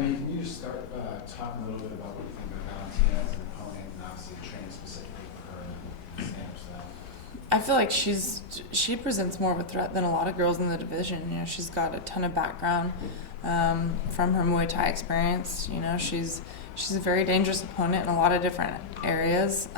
mean, can you just start talking a little bit about what you think of Valentina as an opponent, and obviously training specifically for her and stand-up style? I feel like she presents more of a threat than a lot of girls in the division. You know, she's got a ton of background from her Muay Thai experience. You know, she's a very dangerous opponent in a lot of different areas.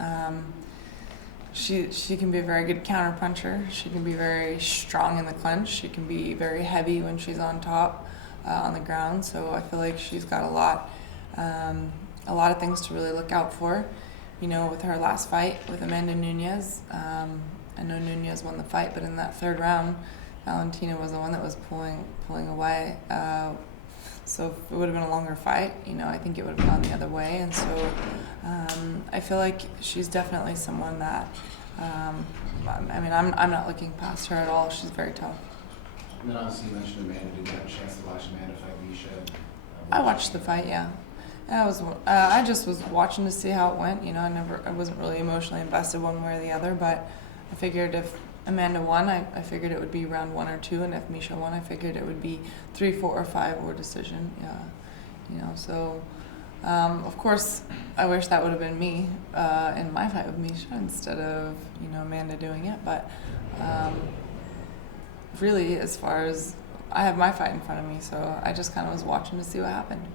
She can be a very good counter puncher. She can be very strong in the clinch. She can be very heavy when she's on top on the ground. So I feel like she's got a lot of things to really look out for. You know, with her last fight with Amanda Nunes, I know Nunes won the fight, but in that third round, Valentina was the one that was pulling away. So if it would have been a longer fight, you know, I think it would have gone the other way. And so I feel like she's definitely someone that, I mean, I'm not looking past her at all. She's very tough. And then obviously you mentioned Amanda. Did you have a chance to watch Amanda fight Miesha? I watched the fight, yeah. I just was watching to see how it went. You know, I wasn't really emotionally invested one way or the other, but I figured if Amanda won, I figured it would be round 1 or 2, and if Miesha won, I figured it would be 3, 4, or 5 or decision. Yeah, you know. So, of course, I wish that would have been me in my fight with Miesha instead of Amanda doing it. But really, as far as I have my fight in front of me, so I just kind of was watching to see what happened.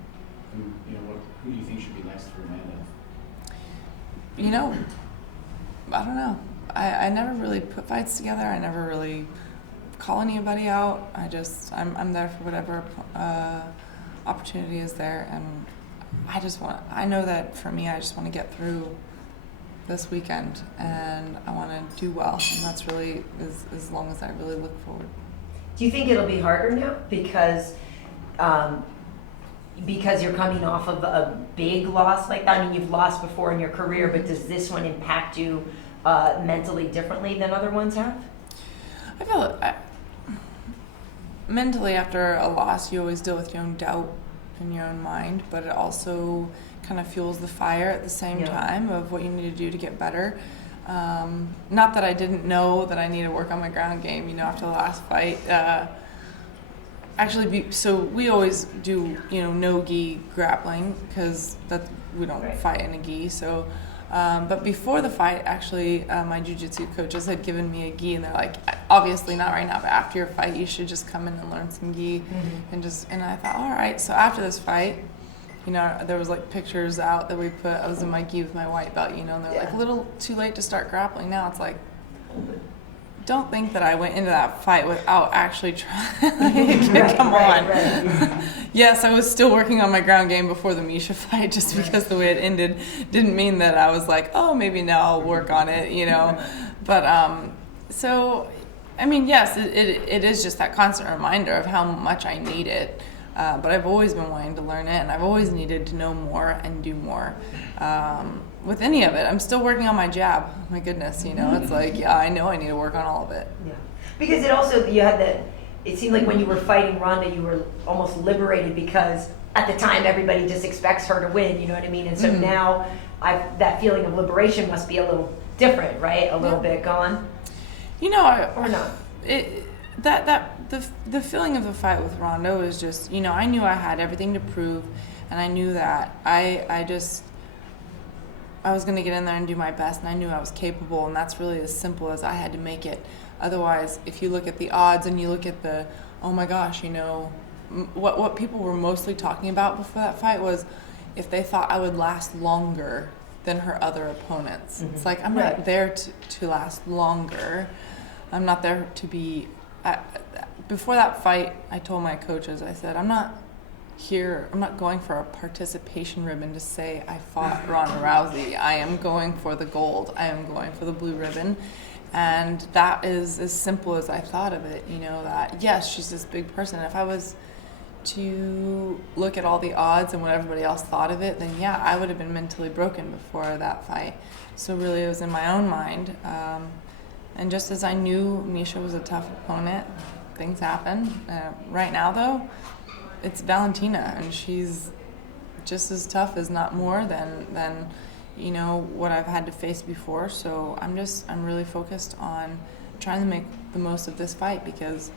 Who do you think should be next for Amanda? You know, I don't know. I never really put fights together. I never really call anybody out. I'm there for whatever opportunity is there, and I know that for me, I just want to get through this weekend, and I want to do well, and that's really as long as I really look forward. Do you think it'll be harder now because you're coming off of a big loss like that? I mean, you've lost before in your career, but does this one impact you mentally differently than other ones have? I feel mentally after a loss, you always deal with your own doubt in your own mind, but it also kind of fuels the fire at the same time of what you need to do to get better. Not that I didn't know that I need to work on my ground game, after the last fight. So we always do, no gi grappling because we don't fight in a gi. So, but before the fight, actually, my jiu-jitsu coaches had given me a gi, and they're like, obviously not right now, but after your fight, you should just come in and learn some gi, and I thought, all right. So after this fight, there was like pictures out that we put. I was in my gi with my white belt, and they're like, a little too late to start grappling now. It's like, don't think that I went into that fight without actually trying. Come on. Right. Yes, I was still working on my ground game before the Miesha fight, just because the way it ended didn't mean that I was like, oh, maybe now I'll work on it, But so, I mean, yes, it is just that constant reminder of how much I need it. But I've always been wanting to learn it, and I've always needed to know more and do more. With any of it, I'm still working on my jab. My goodness, it's like, I know I need to work on all of it. Yeah, because it seemed like when you were fighting Ronda, you were almost liberated because at the time everybody just expects her to win, you know what I mean? And so now that feeling of liberation must be a little different, right? A little bit gone? Or not? The feeling of the fight with Ronda was just, I knew I had everything to prove, and I knew that I was going to get in there and do my best, and I knew I was capable, and that's really as simple as I had to make it. Otherwise, if you look at the odds and you look at the, oh my gosh, what people were mostly talking about before that fight was if they thought I would last longer than her other opponents. It's like, I'm not there to last longer. I'm not there to be... Before that fight, I told my coaches, I said, I'm not going for a participation ribbon to say I fought Ronda Rousey. I am going for the gold. I am going for the blue ribbon. And that is as simple as I thought of it, that yes, she's this big person. If I was to look at all the odds and what everybody else thought of it, then I would have been mentally broken before that fight. So really it was in my own mind. And just as I knew Miesha was a tough opponent, things happen. Right now, though, it's Valentina, and she's just as tough, as not more, than what I've had to face before. So I'm really focused on trying to make the most of this fight because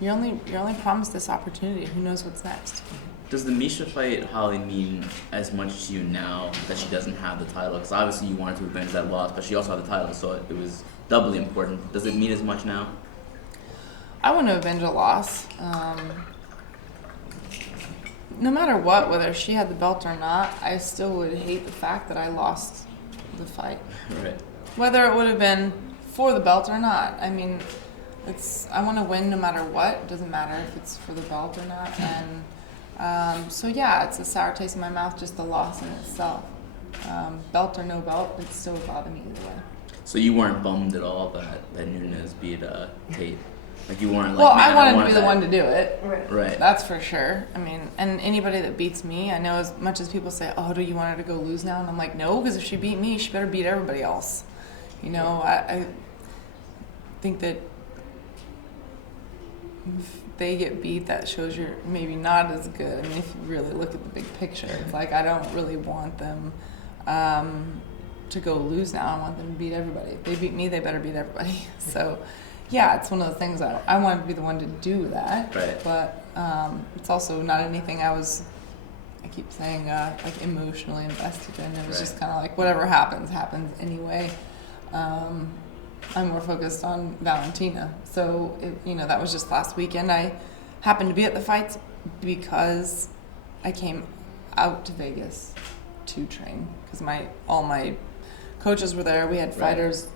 you're only promised this opportunity. Who knows what's next? Does the Miesha fight, Holly, mean as much to you now that she doesn't have the title? Because obviously you wanted to avenge that loss, but she also had the title, so it was doubly important. Does it mean as much now? I want to avenge a loss. No matter what, whether she had the belt or not, I still would hate the fact that I lost the fight. Right. Whether it would have been for the belt or not. I mean, I want to win no matter what. It doesn't matter if it's for the belt or not. And so yeah, it's a sour taste in my mouth, just the loss in itself. Belt or no belt, it still would bother me either way. So you weren't bummed at all that Nunes beat Tate? Like you weren't like, well, man, I wanted to be that. the one to do it. Right. That's for sure. I mean, and anybody that beats me, I know as much as people say, oh, do you want her to go lose now? And I'm like, no, because if she beat me, she better beat everybody else. You know, I think that if they get beat, that shows you're maybe not as good. I mean, if you really look at the big picture, it's like I don't really want them to go lose now. I want them to beat everybody. If they beat me, they better beat everybody. So, yeah, it's one of those things I wanted to be the one to do that. Right. But it's also not anything I keep saying, like emotionally invested in. It was just kind of like whatever happens anyway. I'm more focused on Valentina. So, that was just last weekend. I happened to be at the fights because I came out to Vegas to train because all my coaches were there. We had fighters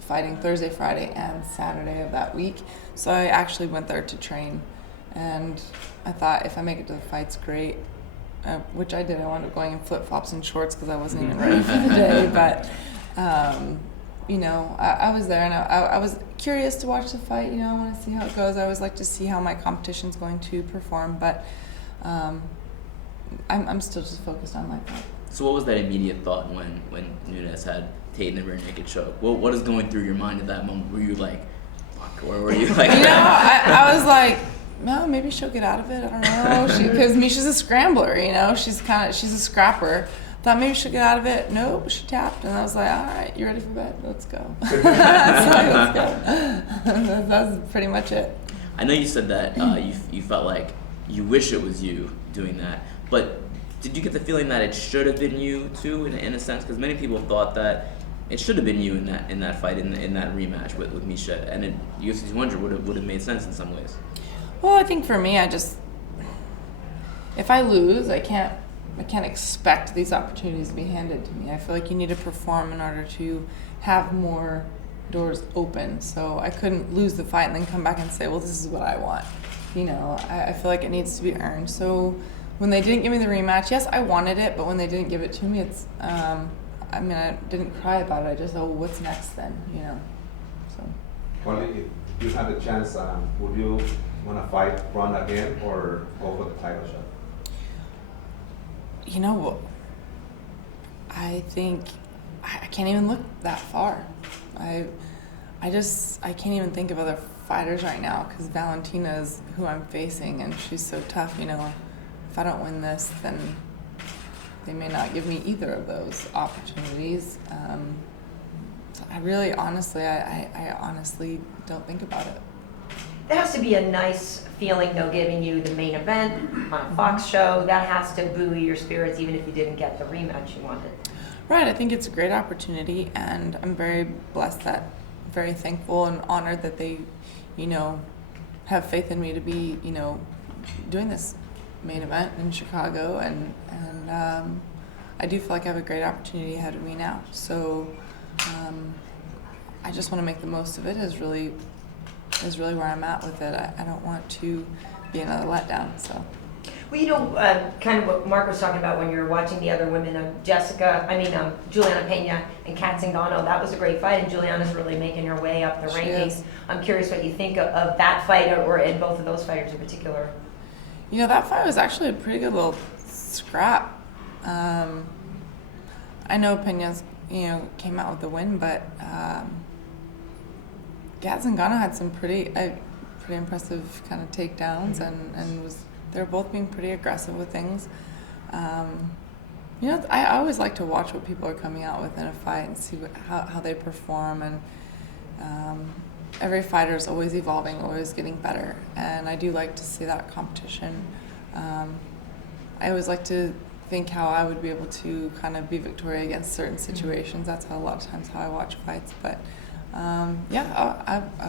fighting Thursday, Friday, and Saturday of that week. So I actually went there to train. And I thought if I make it to the fights, great. Which I did. I wound up going in flip-flops and shorts because I wasn't even ready for the day. But, I was there and I was curious to watch the fight. I want to see how it goes. I always like to see how my competition's going to perform. But I'm still just focused on my fight. So what was that immediate thought when Nunes had Tate in the rear naked choke? What is going through your mind at that moment? Were you like, fuck, or were you like... I was like, no, maybe she'll get out of it. I don't know. Because Miesha's a scrambler, she's a scrapper. Thought maybe she'll get out of it. Nope, she tapped. And I was like, all right, you ready for bed? Let's go. Let's go. That's pretty much it. I know you said that you felt like you wish it was you doing that, but did you get the feeling that it should have been you too, in a sense? Because many people thought that it should have been you in that fight, in that rematch with Miesha, and UFC 200 would have made sense in some ways. Well, I think for me, if I lose, I can't expect these opportunities to be handed to me. I feel like you need to perform in order to have more doors open. So I couldn't lose the fight and then come back and say, well, this is what I want. I feel like it needs to be earned. So when they didn't give me the rematch, yes, I wanted it, but when they didn't give it to me, it's, I didn't cry about it. I just, what's next then, so. Well, if you had the chance, would you want to fight Ronda again or go for the title shot? I think I can't even look that far. I can't even think of other fighters right now because Valentina is who I'm facing and she's so tough. If I don't win this, then they may not give me either of those opportunities. So I really, honestly, I honestly don't think about it. There has to be a nice feeling, though, giving you the main event on a Fox show. That has to buoy your spirits, even if you didn't get the rematch you wanted. Right. I think it's a great opportunity, and I'm very blessed very thankful and honored that they, have faith in me to be, doing this main event in Chicago, and I do feel like I have a great opportunity ahead of me now. So I just want to make the most of it. Is really where I'm at with it. I don't want to be another letdown. So. Well, kind of what Mark was talking about when you're watching the other women, Juliana Pena and Kat Zingano, that was a great fight, and Juliana's really making her way up the rankings. I'm curious what you think of that fight, or in both of those fighters in particular. That fight was actually a pretty good little scrap. I know Pena's, came out with the win, but Kat Zingano had some pretty impressive kind of takedowns, and they were both being pretty aggressive with things. I always like to watch what people are coming out with in a fight and see how they perform, and every fighter is always evolving, always getting better, and I do like to see that competition. I always like to think how I would be able to kind of be victorious against certain situations. That's how a lot of times how I watch fights. But I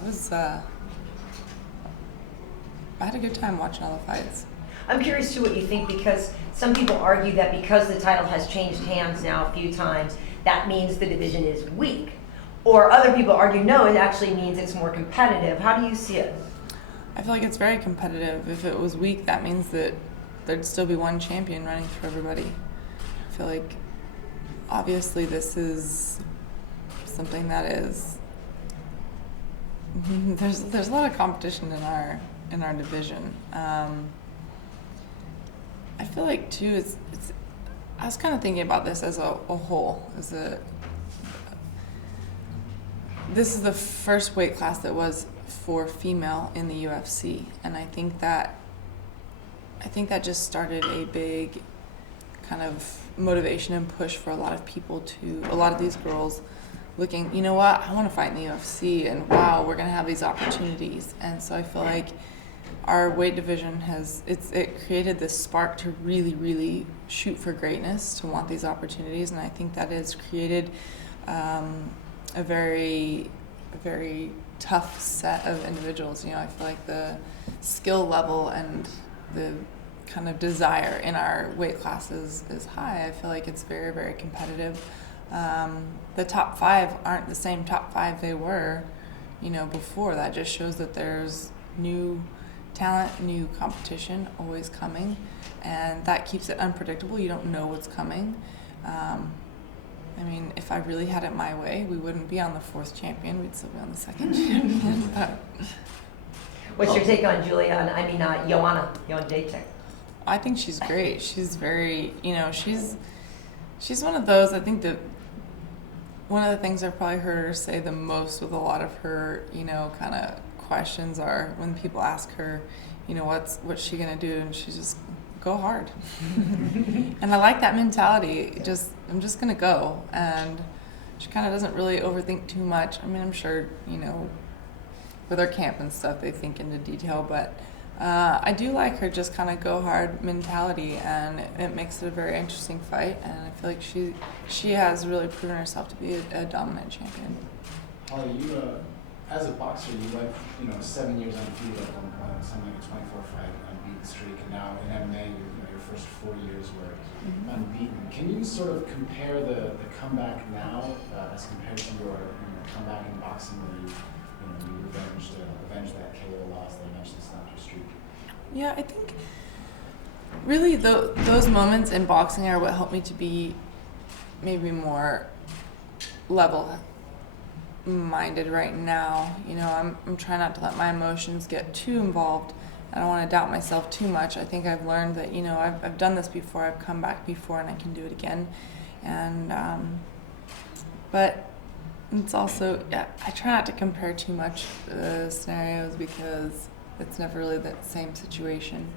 was I had a good time watching all the fights. I'm curious too what you think, because some people argue that because the title has changed hands now a few times, that means the division is weak. Or other people argue, no, it actually means it's more competitive. How do you see it? I feel like it's very competitive. If it was weak, that means that there'd still be one champion running through everybody. I feel like obviously this is something that is there's a lot of competition in our division. I feel like too it's I was kind of thinking about this as a whole, this is the first weight class that was for female in the UFC, and I think that just started a big kind of motivation and push for a lot of these girls looking, you know what, I want to fight in the UFC, and wow, we're going to have these opportunities. And so I feel like our weight division it created this spark to really, really shoot for greatness, to want these opportunities, and I think that has created a very tough set of individuals. You know, I feel like the skill level and the kind of desire in our weight classes is high. I feel like it's very, very competitive. The top 5 aren't the same top 5 they were, you know, before. That just shows that there's new talent, new competition always coming, and that keeps it unpredictable. You don't know what's coming. I mean, if I really had it my way, we wouldn't be on the 4th champion. We'd still be on the 2nd champion. What's your take on Joanna Jędrzejczyk? I think she's great. She's very, you know, she's one of those, I think that one of the things I've probably heard her say the most with a lot of her, you know, kind of questions are when people ask her, you know, what's she gonna do, and she's just go hard. And I like that mentality. I'm just gonna go, and she kind of doesn't really overthink too much. I mean, I'm sure, you know, with her camp and stuff, they think into detail, but I do like her just kind of go hard mentality, and it makes it a very interesting fight, and I feel like she has really proven herself to be a dominant champion. Holly, you as a boxer, you went 7 years undefeated at one point, something like a 24-fight unbeaten streak, and now in MMA, your first 4 years were unbeaten. Can you sort of compare the comeback now as compared to your comeback in boxing, where you avenged that KO loss that eventually stopped your streak? Yeah, I think really those moments in boxing are what helped me to be maybe more level-minded right now. You know, I'm trying not to let my emotions get too involved. I don't want to doubt myself too much. I think I've learned that, you know, I've done this before, I've come back before, and I can do it again. And but it's also, I try not to compare too much scenarios, because it's never really that same situation.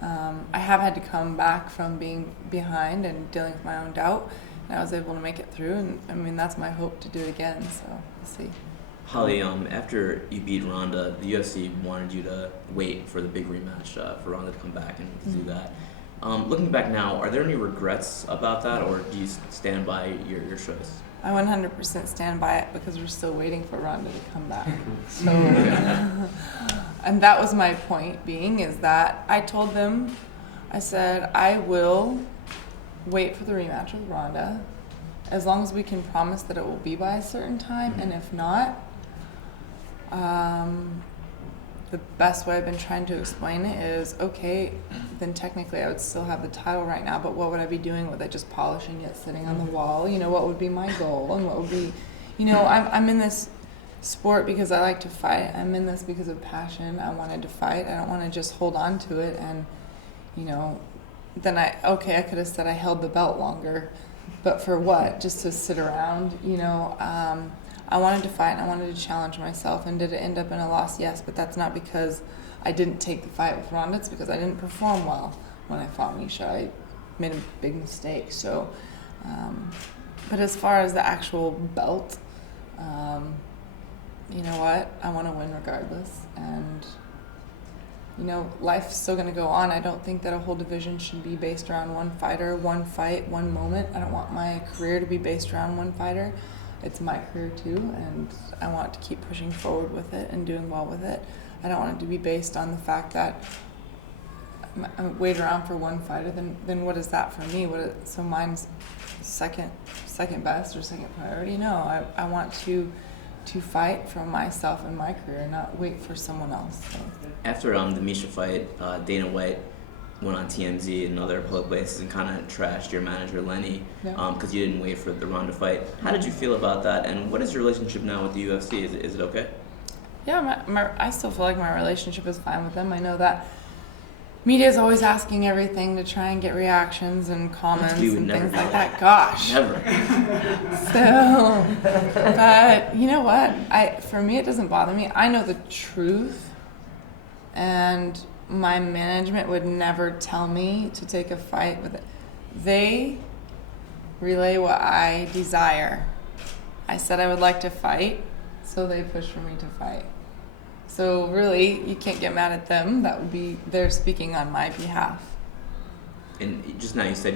I have had to come back from being behind and dealing with my own doubt, and I was able to make it through, and I mean, that's my hope to do it again, so we'll see. Holly, after you beat Ronda, the UFC wanted you to wait for the big rematch for Ronda to come back and to do that. Looking back now, are there any regrets about that, or do you stand by your choice? I 100% stand by it, because we're still waiting for Ronda to come back. So, and that was my point being, is that I told them, I said, I will wait for the rematch with Ronda, as long as we can promise that it will be by a certain time, and if not, the best way I've been trying to explain it is, okay, then technically I would still have the title right now, but what would I be doing with it? Just polishing it, sitting on the wall? You know, what would be my goal? And what would be, you know, I'm in this sport because I like to fight. I'm in this because of passion. I wanted to fight. I don't want to just hold on to it and, you know, then I could have said I held the belt longer, but for what? Just to sit around, you know? I wanted to fight, and I wanted to challenge myself, and did it end up in a loss? Yes, but that's not because I didn't take the fight with Ronda. It's because I didn't perform well when I fought Miesha. I made a big mistake. So, but as far as the actual belt, you know what? I want to win regardless, and life's still going to go on. I don't think that a whole division should be based around one fighter, one fight, one moment. I don't want my career to be based around one fighter. It's my career too, and I want to keep pushing forward with it and doing well with it. I don't want it to be based on the fact that I wait around for one fighter. Then what is that for me? So mine's second best or second priority? No, I want to fight for myself and my career, not wait for someone else. So. After the Miesha fight, Dana White went on TMZ and other public places and kind of trashed your manager Lenny because you didn't wait for the Ronda fight. How did you feel about that? And what is your relationship now with the UFC? Is it okay? Yeah, I still feel like my relationship is fine with them. I know that media is always asking everything to try and get reactions and comments and things like that. Gosh. Never. So, but you know what? For me, it doesn't bother me. I know the truth, and my management would never tell me to take a fight with it. They relay what I desire. I said I would like to fight, so they pushed for me to fight. So really, you can't get mad at them. That would be they're speaking on my behalf. And just now you said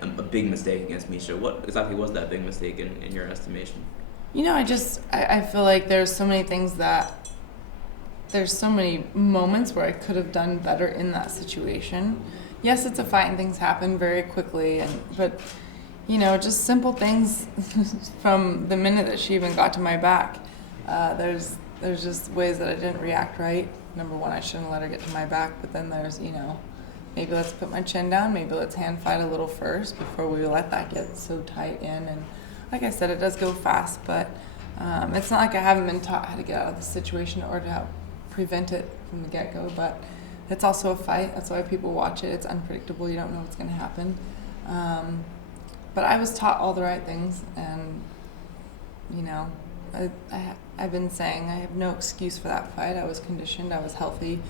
a big mistake against Miesha. What exactly was that big mistake in your estimation? I feel like there's so many moments where I could have done better in that situation. Yes, it's a fight and things happen very quickly, but just simple things from the minute that she even got to my back. There's just ways that I didn't react right. Number one, I shouldn't let her get to my back, but then there's, maybe let's put my chin down, maybe let's hand fight a little first before we let that get so tight in. And like I said, it does go fast, but it's not like I haven't been taught how to get out of the situation or to help prevent it from the get-go, but it's also a fight. That's why people watch it. It's unpredictable. You don't know what's going to happen. But I was taught all the right things, and, I've been saying I have no excuse for that fight. I was conditioned. I was healthy.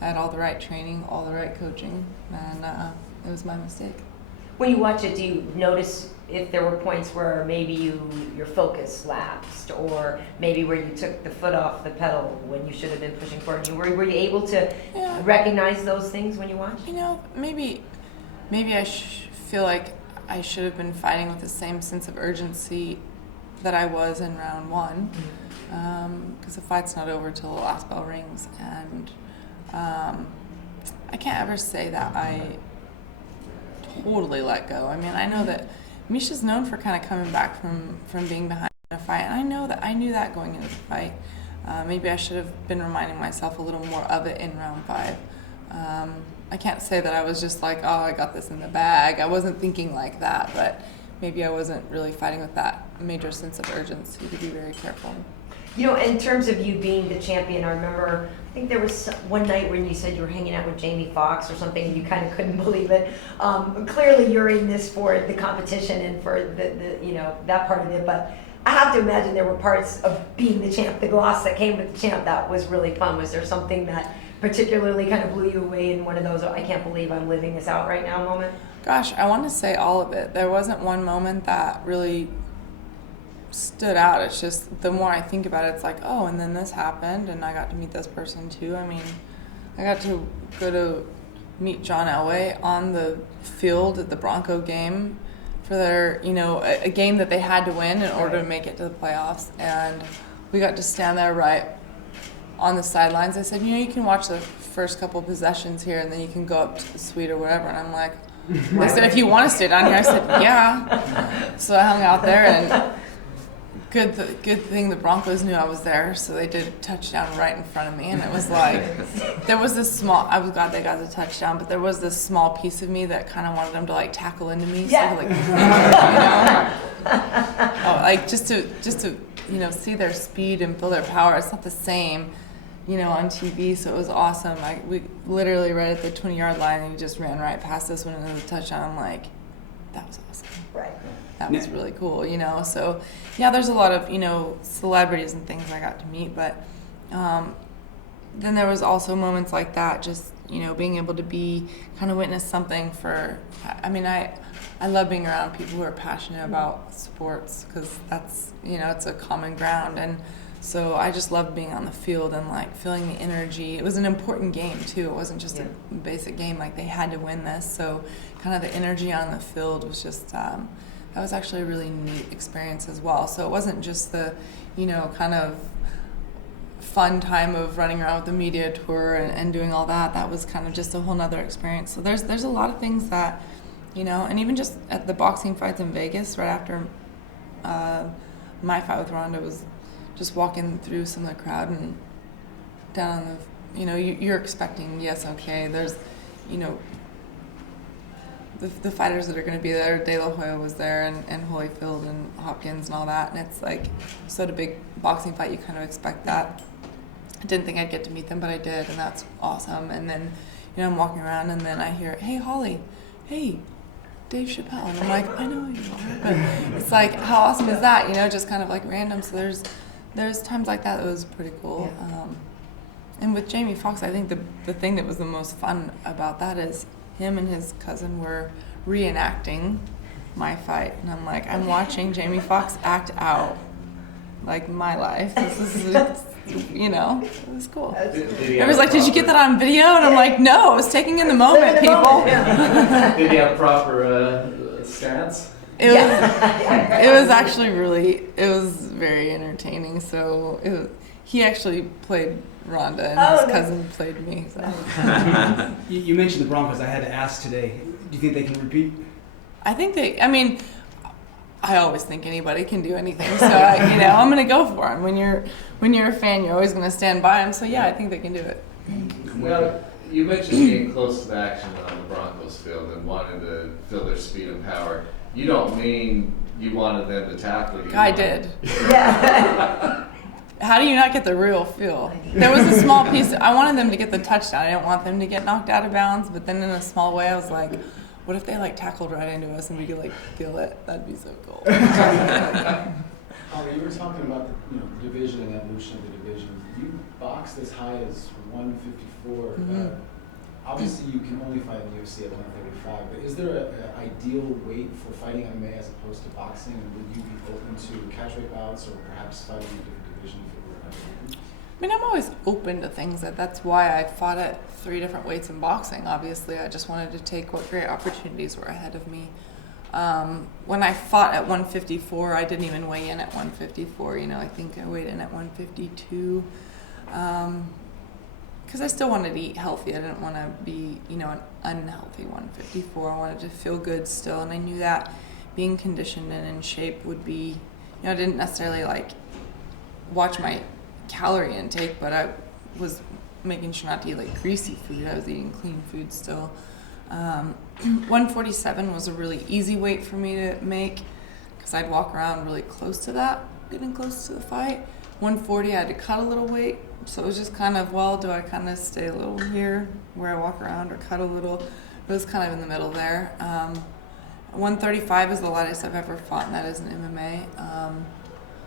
I had all the right training, all the right coaching, and it was my mistake. When you watch it, do you notice if there were points where maybe your focus lapsed, or maybe where you took the foot off the pedal when you should have been pushing forward? Were you able to recognize those things when you watched? Maybe I feel like I should have been fighting with the same sense of urgency that I was in round one, because the fight's not over till the last bell rings, and I can't ever say that I totally let go. I mean, I know that Miesha's known for kind of coming back from being behind in a fight, and I knew that going into the fight. Maybe I should have been reminding myself a little more of it in round 5. I can't say that I was just like, oh, I got this in the bag. I wasn't thinking like that, but maybe I wasn't really fighting with that major sense of urgency to be very careful. In terms of you being the champion, I remember, I think there was one night when you said you were hanging out with Jamie Foxx or something, and you kind of couldn't believe it. Clearly, you're in this for the competition and for the that part of it. But I have to imagine there were parts of being the champ, the gloss that came with the champ, that was really fun. Was there something that particularly kind of blew you away in one of those, I can't believe I'm living this out right now moment? Gosh, I want to say all of it. There wasn't one moment that really stood out. It's just the more I think about it, it's like, oh, and then this happened, and I got to meet this person too. I mean, I got to go to meet John Elway on the field at the Bronco game for their, a game that they had to win in order to make it to the playoffs, and we got to stand there right on the sidelines. They said, you can watch the first couple possessions here, and then you can go up to the suite or whatever. And I'm like, they said, if you want to stay down here. I said, yeah. So I hung out there, and good thing the Broncos knew I was there, so they did a touchdown right in front of me, and it was like, there was this small, I was glad they got the touchdown, but there was this small piece of me that kind of wanted them to tackle into me, just to see their speed and feel their power. It's not the same, on TV, so it was awesome. We literally right at the 20-yard line, and he just ran right past us, went into the touchdown. I'm like, that was awesome. Right. That was really cool, So, yeah, there's a lot of, celebrities and things I got to meet, but then there was also moments like that, just, being able to be, kind of witness something for, I love being around people who are passionate about sports, because that's, it's a common ground, and So I just loved being on the field and like feeling the energy. It was an important game too. It wasn't just a basic game, like they had to win this. So kind of the energy on the field was just, that was actually a really neat experience as well. So it wasn't just the, kind of fun time of running around with the media tour and doing all that. That was kind of just a whole nother experience. So there's a lot of things that, and even just at the boxing fights in Vegas right after my fight with Ronda was just walking through some of the crowd and down on the, you're expecting, yes, okay, there's, the fighters that are going to be there. De La Hoya was there, and Holyfield and Hopkins and all that, and it's like, so the big boxing fight, you kind of expect that. I didn't think I'd get to meet them, but I did, and that's awesome. And then, I'm walking around, and then I hear, hey, Holly, hey, Dave Chappelle, and I'm like, I know who you are, but it's like, how awesome is that, just kind of like random. So there's times like that was pretty cool. And with Jamie Foxx, I think the thing that was the most fun about that is him and his cousin were reenacting my fight, and I'm like, I'm watching Jamie Foxx act out like my life. This is, it was cool. It was like, did you get that on video? And I'm like, no, I was taking in the moment, people. Did he have proper stance? It was actually it was very entertaining. So he actually played Ronda, and his cousin played me. So. You mentioned the Broncos. I had to ask today, do you think they can repeat? I think I always think anybody can do anything. So, I'm going to go for them. When you're a fan, you're always going to stand by them. So, yeah, I think they can do it. Well, you mentioned being close to the action on the Broncos field and wanting to feel their speed and power. You don't mean you wanted them to tackle you. I did. Yeah. How do you not get the real feel? There was a small piece. I wanted them to get the touchdown. I didn't want them to get knocked out of bounds. But then in a small way, I was like, what if they tackled right into us and we could feel it? That'd be so cool. You were talking about the division and evolution of the division. You boxed as high as 154. Mm-hmm. Obviously, you can only fight in the UFC at 135. But is there an ideal weight for fighting MMA as opposed to boxing? And would you be open to catchweight bouts or perhaps fighting in a different division if it were? I'm always open to things. That's why I fought at 3 different weights in boxing. Obviously, I just wanted to take what great opportunities were ahead of me. When I fought at 154, I didn't even weigh in at 154. I think I weighed in at 152 because I still wanted to eat healthy. I didn't want to be, an unhealthy 154. I wanted to feel good still, and I knew that being conditioned and in shape would be, I didn't necessarily watch my calorie intake, but I was making sure not to eat greasy food. I was eating clean food still. 147 was a really easy weight for me to make because I'd walk around really close to that, getting close to the fight. 140, I had to cut a little weight, so it was just kind of, do I kind of stay a little here where I walk around or cut a little? It was kind of in the middle there. 135 is the lightest I've ever fought, and that is in MMA.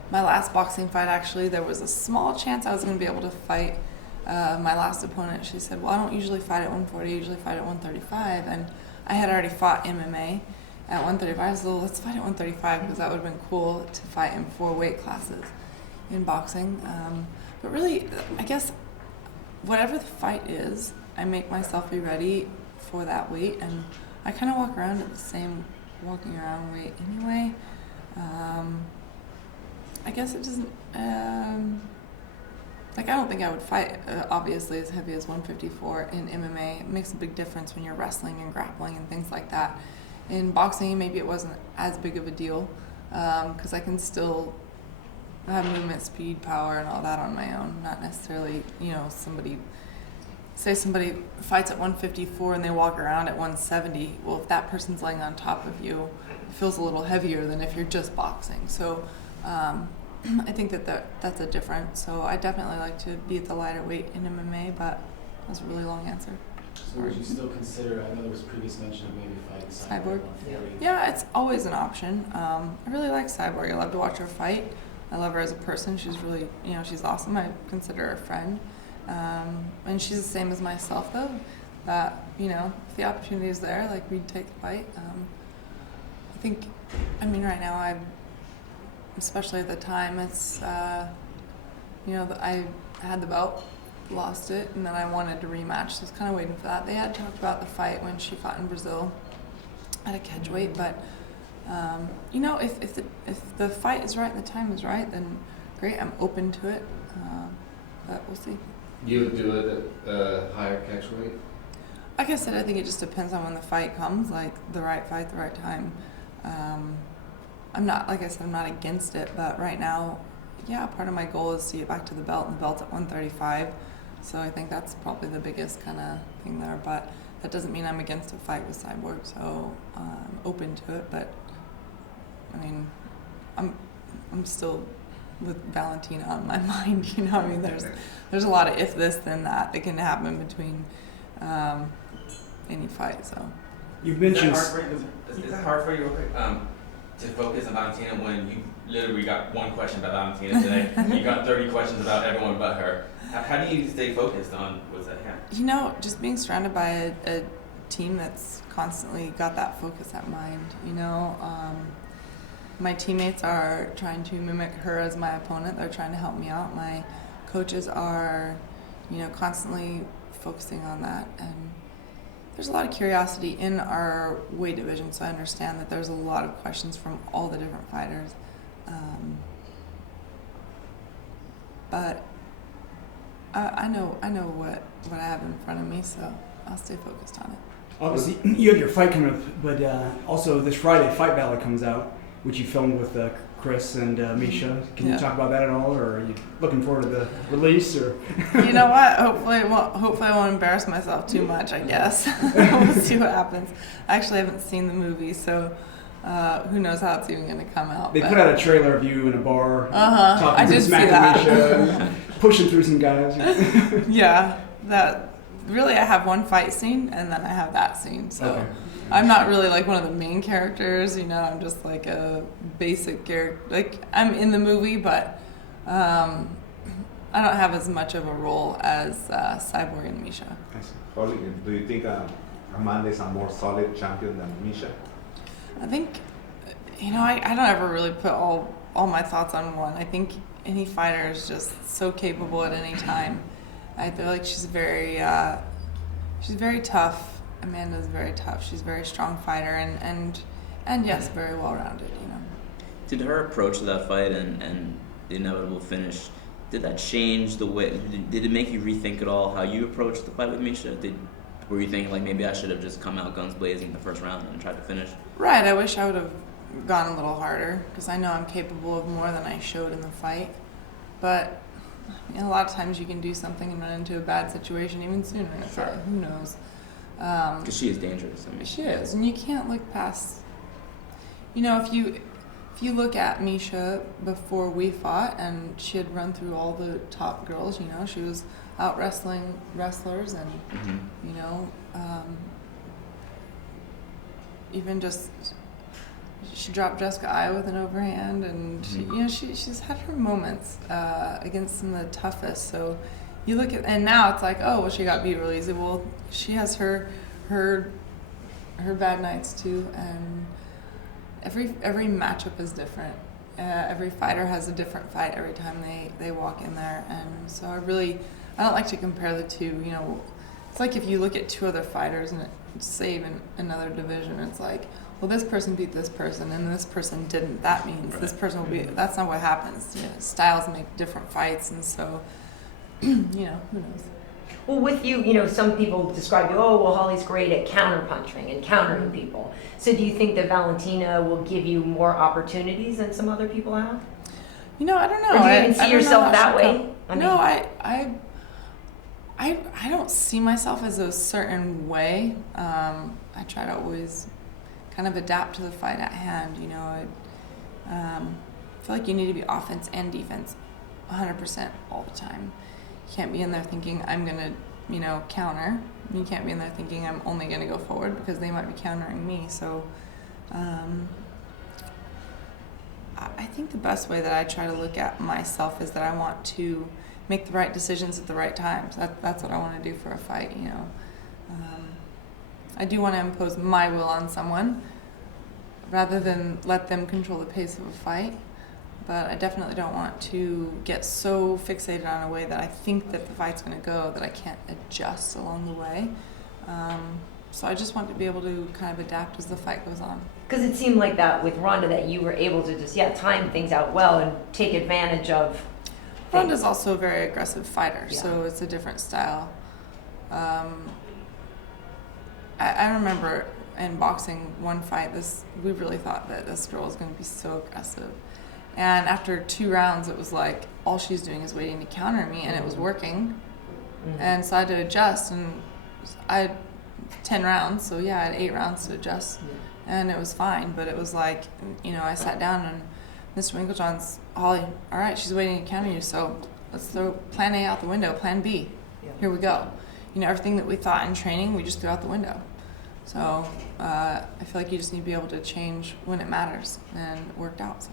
My last boxing fight, actually, there was a small chance I was going to be able to fight my last opponent. She said, well, I don't usually fight at 140, I usually fight at 135. And I had already fought MMA at 135, so let's fight at 135 because that would have been cool to fight in 4 weight classes in boxing. But really, I guess, whatever the fight is, I make myself be ready for that weight. And I kind of walk around at the same walking around weight anyway. I guess it doesn't, I don't think I would fight, obviously, as heavy as 154 in MMA. It makes a big difference when you're wrestling and grappling and things like that. In boxing, maybe it wasn't as big of a deal, because I can still have movement, speed, power, and all that on my own. Not necessarily, somebody fights at 154 and they walk around at 170. Well, if that person's laying on top of you, it feels a little heavier than if you're just boxing. So I think that's a difference. So I definitely like to be at the lighter weight in MMA, but that's a really long answer. So would you still consider, I know there was previous mention of maybe fighting Cyborg? Yeah, it's always an option. I really like Cyborg. I love to watch her fight. I love her as a person. She's really, she's awesome. I consider her a friend. And she's the same as myself, though, that, if the opportunity is there, we'd take the fight. I think, right now, especially at the time, it's I had the belt, lost it, and then I wanted to rematch, so I was kind of waiting for that. They had talked about the fight when she fought in Brazil at a catch weight, but if the fight is right and the time is right, then great, I'm open to it, but we'll see. You would do it at a higher catch weight? Like I said, I think it just depends on when the fight comes, like the right fight, the right time. I'm not against it, but right now, part of my goal is to get back to the belt, and the belt's at 135, so I think that's probably the biggest kind of thing there, but that doesn't mean I'm against a fight with Cyborg, so I'm open to it, but I mean, I'm still with Valentina on my mind, there's a lot of if this then that can happen between any fight, so. You've mentioned. Is that hard for you real quick, to focus on Valentina when you literally got one question about Valentina today? You got 30 questions about everyone but her. How do you stay focused on what's at hand? Just being surrounded by a team that's constantly got that focus at mind, my teammates are trying to mimic her as my opponent. They're trying to help me out. My coaches are, constantly focusing on that. And there's a lot of curiosity in our weight division, so I understand that there's a lot of questions from all the different fighters. But I know what I have in front of me, so I'll stay focused on it. Obviously, you have your fight coming up, but also this Friday, Fight Ballot comes out, which you filmed with Chris and Miesha. Can you talk about that at all, or are you looking forward to the release? Or you know what? Hopefully, I won't embarrass myself too much. I guess we'll see what happens. I actually haven't seen the movie, so who knows how it's even going to come out. They put out a trailer of you in a bar I talking did to smack see that. Miesha, pushing through some guys. Yeah, that really. I have one fight scene, and then I have that scene. So. Okay. I'm not really like one of the main characters, I'm just like a basic character. Like I'm in the movie, but I don't have as much of a role as Cyborg and Miesha. Do you think Amanda is a more solid champion than Miesha? I think, I don't ever really put all my thoughts on one. I think any fighter is just so capable at any time. I feel like she's very tough. Amanda's very tough. She's a very strong fighter and yes, very well-rounded, Did her approach to that fight and the inevitable finish, did that change the way, did it make you rethink at all how you approached the fight with Miesha? Were you thinking like maybe I should have just come out guns blazing the first round and tried to finish? Right, I wish I would have gone a little harder because I know I'm capable of more than I showed in the fight, but a lot of times you can do something and run into a bad situation even sooner. Sure. Who knows? Because she is dangerous. She is, and you can't look past. If you look at Miesha before we fought, and she had run through all the top girls. She was out wrestling wrestlers, and even just she dropped Jessica Ai with an overhand, and she's had her moments against some of the toughest. So. You look at, and now it's like, oh, well, she got beat really easy. Well, she has her bad nights too, and every matchup is different. Every fighter has a different fight every time they walk in there, and so I don't like to compare the two. It's like if you look at two other fighters and say in another division, it's like, well, this person beat this person and this person didn't. That means this person will be. That's not what happens. Styles make different fights, and so. Who knows? Well, with you, some people describe you, oh, well, Holly's great at counter-punching and countering people. So do you think that Valentina will give you more opportunities than some other people have? I don't know. Or do you even see yourself that way? I don't see myself as a certain way. I try to always kind of adapt to the fight at hand. I feel like you need to be offense and defense 100% all the time. You can't be in there thinking I'm going to, counter. You can't be in there thinking I'm only going to go forward because they might be countering me. So I think the best way that I try to look at myself is that I want to make the right decisions at the right times. That's what I want to do for a fight, I do want to impose my will on someone rather than let them control the pace of a fight. but I definitely don't want to get so fixated on a way that I think that the fight's going to go that I can't adjust along the way. So I just want to be able to kind of adapt as the fight goes on. Because it seemed like that with Ronda, that you were able to just, time things out well and take advantage of things. Ronda's also a very aggressive fighter, Yeah. so it's a different style. I remember in boxing one fight, we really thought that this girl was going to be so aggressive. And after 2 rounds, it was like all she's doing is waiting to counter me, and it was working. Mm-hmm. And so I had to adjust, and I had 10 rounds, so yeah, I had 8 rounds to adjust. And it was fine, but it was like, I sat down and Mr. Winklejohn's, Holly, all right, she's waiting to counter you, so let's throw plan A out the window, plan B. Yeah. Here we go. Everything that we thought in training, we just threw out the window. So I feel like you just need to be able to change when it matters, and it worked out. So.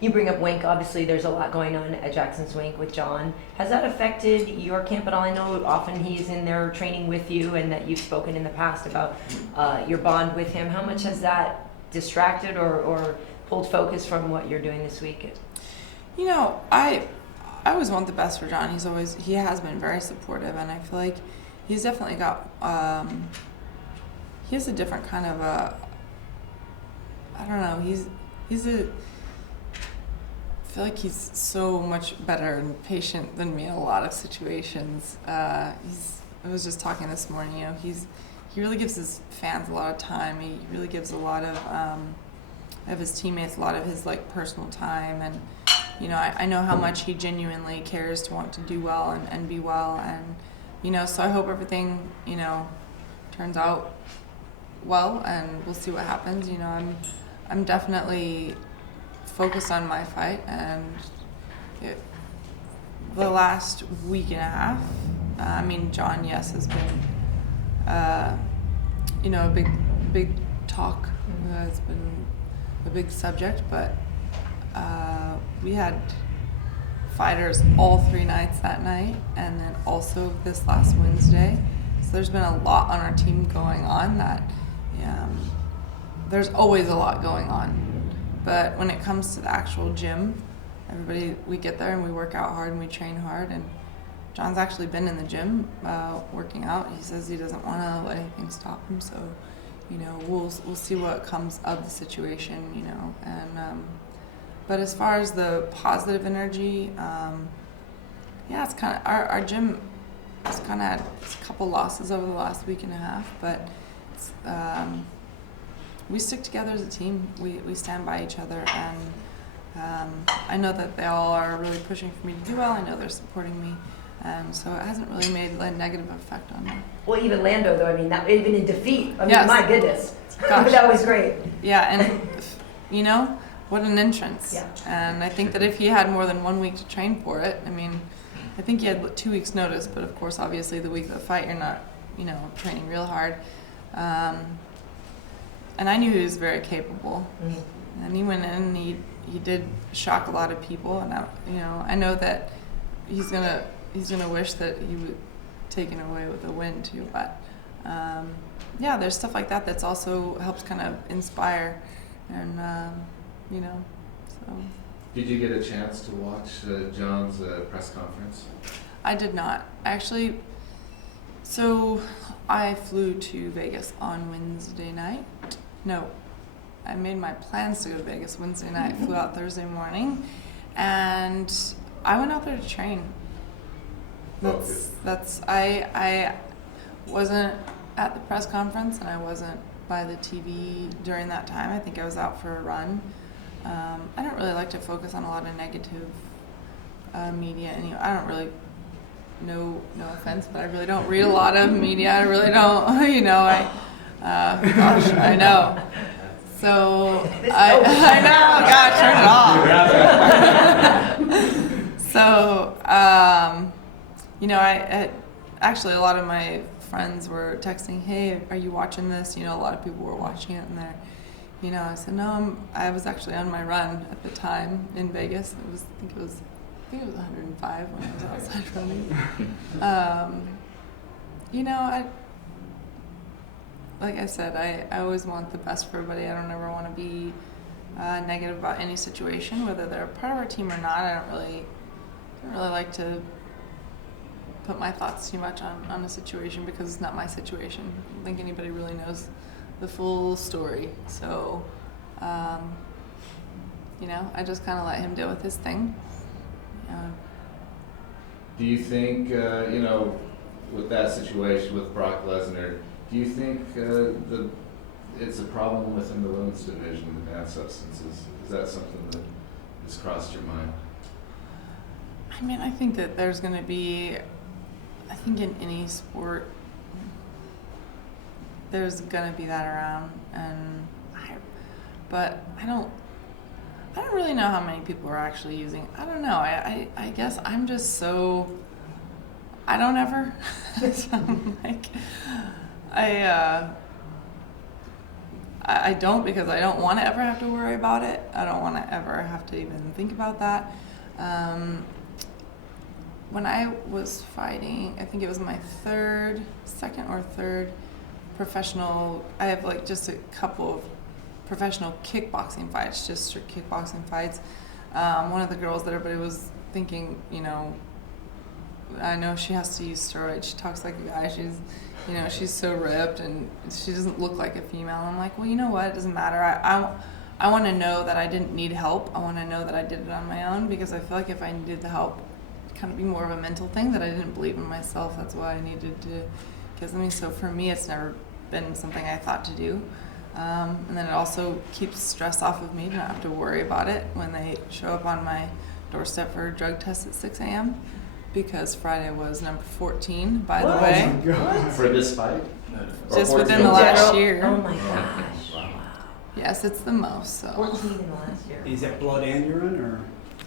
You bring up Wink. Obviously, there's a lot going on at Jackson's Wink with Jon. Has that affected your camp at all? I know often he's in there training with you, and that you've spoken in the past about your bond with him. How much has that distracted or pulled focus from what you're doing this week? I always want the best for Jon. He has been very supportive, and I feel like he's definitely got, he has a different kind of I don't know, I feel like he's so much better and patient than me in a lot of situations. I was just talking this morning, he really gives his fans a lot of time. He really gives a lot of his teammates a lot of his personal time, and I know how much he genuinely cares to want to do well and be well, and so I hope everything turns out well, and we'll see what happens. I'm definitely focused on my fight, and the last week and a half, Jon, yes, has been a big talk. It's been a big subject, but we had fighters all 3 nights that night, and then also this last Wednesday. So there's been a lot on our team going on that there's always a lot going on. But when it comes to the actual gym, we get there and we work out hard and we train hard. And Jon's actually been in the gym working out. He says he doesn't want to let anything stop him. So, we'll see what comes of the situation, And but as far as the positive energy, it's kind of our gym has kind of had a couple losses over the last week and a half, but it's, we stick together as a team. We stand by each other, and I know that they all are really pushing for me to do well. I know they're supporting me, and so it hasn't really made a negative effect on me. Well, even Lando, though, even in defeat, yes. My goodness, Gosh. That was great. Yeah, and what an entrance. Yeah. And I think that if he had more than 1 week to train for it, I think he had 2 weeks notice, but of course, obviously, the week of the fight, you're not, training real hard. And I knew he was very capable. Mm-hmm. And he went in and he did shock a lot of people, and I know that he's gonna wish that he would taken away with a win too, but there's stuff like that that's also helps kind of inspire, and so. Did you get a chance to watch Jon's press conference? I did not actually. So I flew to Vegas on Wednesday night. No, I made my plans to go to Vegas Wednesday night, flew out Thursday morning, and I went out there to train. I wasn't at the press conference, and I wasn't by the TV during that time. I think I was out for a run. I don't really like to focus on a lot of negative media. I don't really, no offense, but I really don't read a lot of media. I really don't, gosh, I know. So I know, God, turn it off. So, I actually, a lot of my friends were texting, hey, are you watching this? A lot of people were watching it, and they're, I said, no, I was actually on my run at the time in Vegas. I think it was 105 when I was outside running. Like I said, I always want the best for everybody. I don't ever want to be negative about any situation, whether they're a part of our team or not. I don't really like to put my thoughts too much on a situation because it's not my situation. I don't think anybody really knows the full story. So, I just kind of let him deal with his thing. Do you think, with that situation with Brock Lesnar, do you think it's a problem within the women's division, the banned substances? Is that something that has crossed your mind? I mean, I think that there's going to be, I think in any sport, there's going to be that around, but I don't really know how many people are actually using. I don't know. I guess I'm just so, I don't ever. So I'm like, I don't, because I don't want to ever have to worry about it. I don't want to ever have to even think about that. When I was fighting, I think it was my second or third professional, I have like just a couple of professional kickboxing fights, just strict kickboxing fights. One of the girls that everybody was thinking, I know she has to use steroids. She talks like a guy. She's so ripped and she doesn't look like a female. I'm like, well, you know what? It doesn't matter. I want to know that I didn't need help. I want to know that I did it on my own, because I feel like if I needed the help, it'd kind of be more of a mental thing, that I didn't believe in myself. That's why I needed to get something. So for me, it's never been something I thought to do. And then it also keeps stress off of me to not have to worry about it when they show up on my doorstep for a drug test at 6 a.m. Because Friday was number 14, by the way. Oh my God. For this fight? Just within the last year. Oh my gosh. Wow. Yes, it's the most. So 14 in the last year. Is that blood and urine,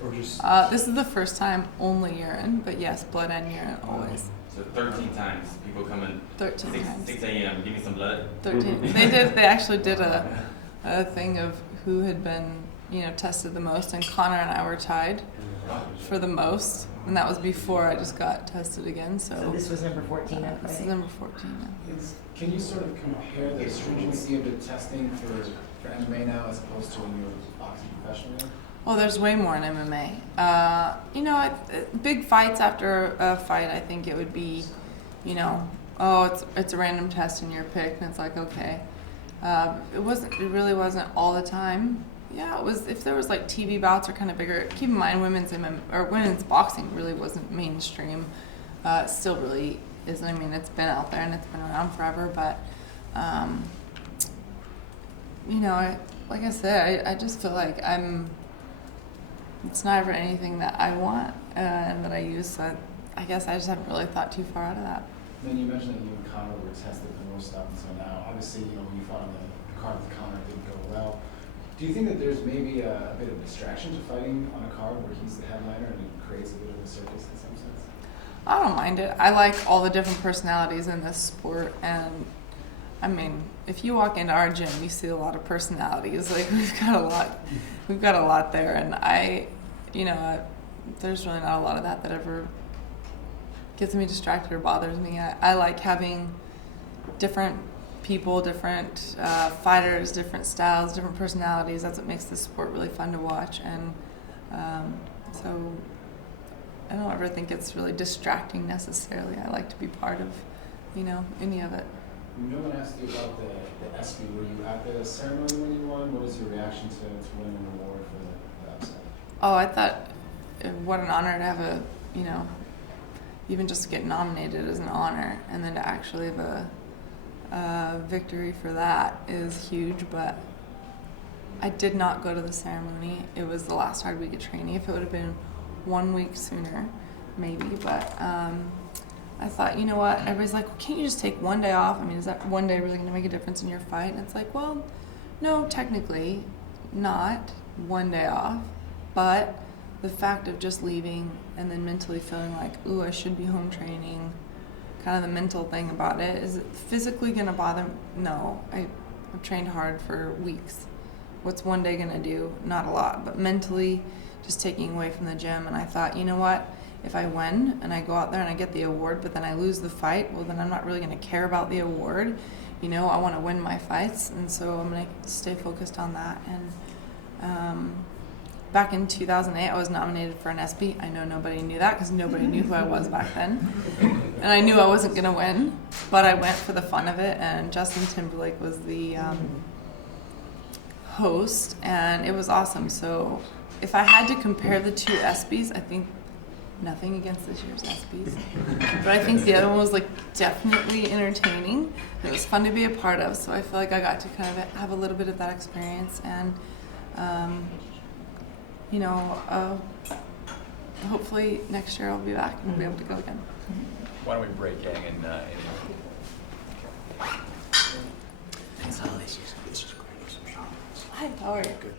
or just? this is the first time only urine, but yes, blood and urine always. So 13 times people come in 13 times. 6 a.m. Give me some blood. 13. They actually did a thing of who had been tested the most, and Connor and I were tied for the most, and that was before I just got tested again. So this was number 14 on this is Friday. number 14 now. Can you sort of compare the stringency of the testing for MMA now as opposed to when you were boxing professionally? Well, there's way more in MMA. Big fights after a fight, I think it would be, it's a random test and you're picked, and it's like, okay. It really wasn't all the time. Yeah, it was, if there was like TV bouts or kind of bigger. Keep in mind, women's boxing really wasn't mainstream. It still really isn't. I mean, it's been out there and it's been around forever, but like I said, I just feel like it's not ever anything that I want and that I use. So I guess I just haven't really thought too far out of that. Then you mentioned that you and Connor were tested the most up until now. Obviously, when you fought on the card with Connor, it didn't go well. Do you think that there's maybe a bit of distraction to fighting on a card where he's the headliner and it creates a bit of a circus in some sense? I don't mind it. I like all the different personalities in this sport, and I mean, if you walk into our gym, you see a lot of personalities. Like we've got a lot there, and there's really not a lot of that ever gets me distracted or bothers me. I like having different people, different fighters, different styles, different personalities. That's what makes this sport really fun to watch, and so I don't ever think it's really distracting necessarily. I like to be part of, any of it. No one asked you about the ESPY. Were you at the ceremony when you won? What was your reaction to winning an award for the upset? Oh, I thought what an honor to have even just to get nominated is an honor, and then to actually have a victory for that is huge. But I did not go to the ceremony. It was the last hard week of training. If it would have been 1 week sooner, maybe, but I thought, you know what, everybody's like, well, can't you just take 1 day off? I mean, is that 1 day really going to make a difference in your fight? And it's like, well, no, technically not 1 day off, but the fact of just leaving and then mentally feeling like, ooh, I should be home training, kind of the mental thing about it. Is it physically going to bother me? No, I've trained hard for weeks. What's 1 day going to do? Not a lot, but mentally just taking away from the gym. And I thought, you know what, if I win and I go out there and I get the award, but then I lose the fight, well, then I'm not really going to care about the award. I want to win my fights, and so I'm going to stay focused on that. And Back in 2008, I was nominated for an ESPY. I know nobody knew that because nobody knew who I was back then. And I knew I wasn't going to win, but I went for the fun of it, and Justin Timberlake was the host, and it was awesome. So if I had to compare the two ESPYs, I think nothing against this year's ESPYs, but I think the other one was like definitely entertaining. It was fun to be a part of, so I feel like I got to kind of have a little bit of that experience, and you know, hopefully next year I'll be back and we'll be able to go again. Why don't we break gang and Hi, how are you? Good.